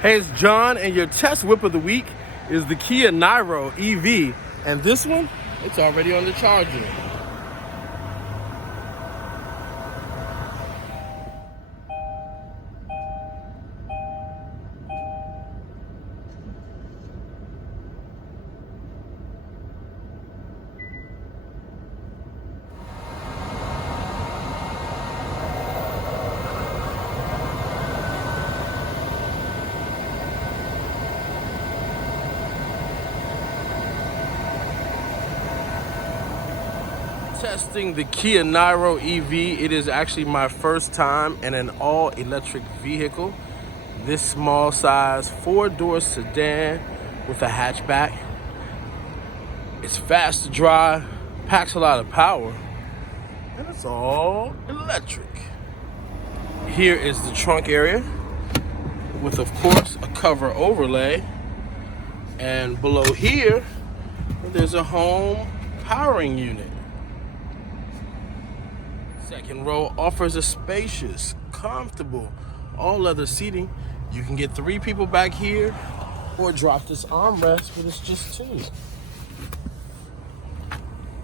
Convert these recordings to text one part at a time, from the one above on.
Hey, it's John, and your test whip of the week is the Kia Niro EV. And this one, it's already on the charger. Testing the Kia Niro EV. It is actually my first time in an all-electric vehicle. This small size 4-door sedan with a hatchback. It's fast to drive, packs a lot of power, and it's all electric. Here is the trunk area with, of course, a cover overlay. And below here, there's a home powering unit. Second row offers a spacious, comfortable, all-leather seating. You can get 3 people back here or drop this armrest, but it's just 2.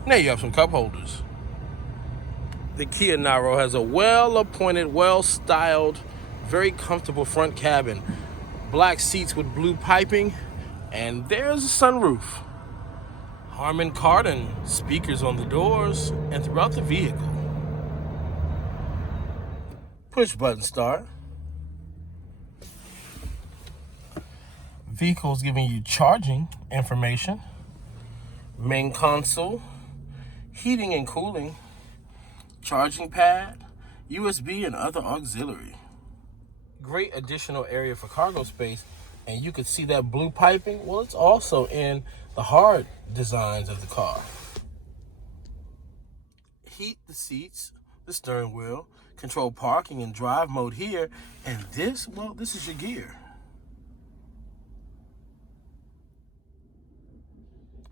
Now you have some cup holders. The Kia Niro has a well-appointed, well-styled, very comfortable front cabin. Black seats with blue piping, and there's a sunroof. Harman Kardon speakers on the doors and throughout the vehicle. Push button start. Vehicle's giving you charging information. Main console, heating and cooling, charging pad, USB and other auxiliary. Great additional area for cargo space, and you can see that blue piping. Well, it's also in the hard designs of the car. Heat the seats, the steering wheel, control parking and drive mode here, and this is your gear.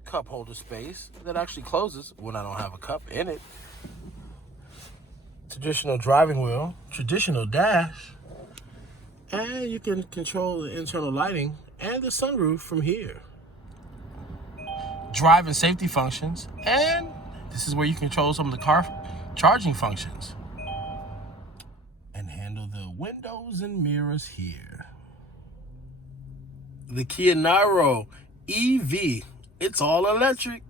Cup holder space that actually closes when I don't have a cup in it. Traditional driving wheel, traditional dash, and you can control the internal lighting and the sunroof from here. Drive and safety functions, and this is where you control some of the car charging functions. And handle the windows and mirrors here. The Kia Niro EV, it's all electric.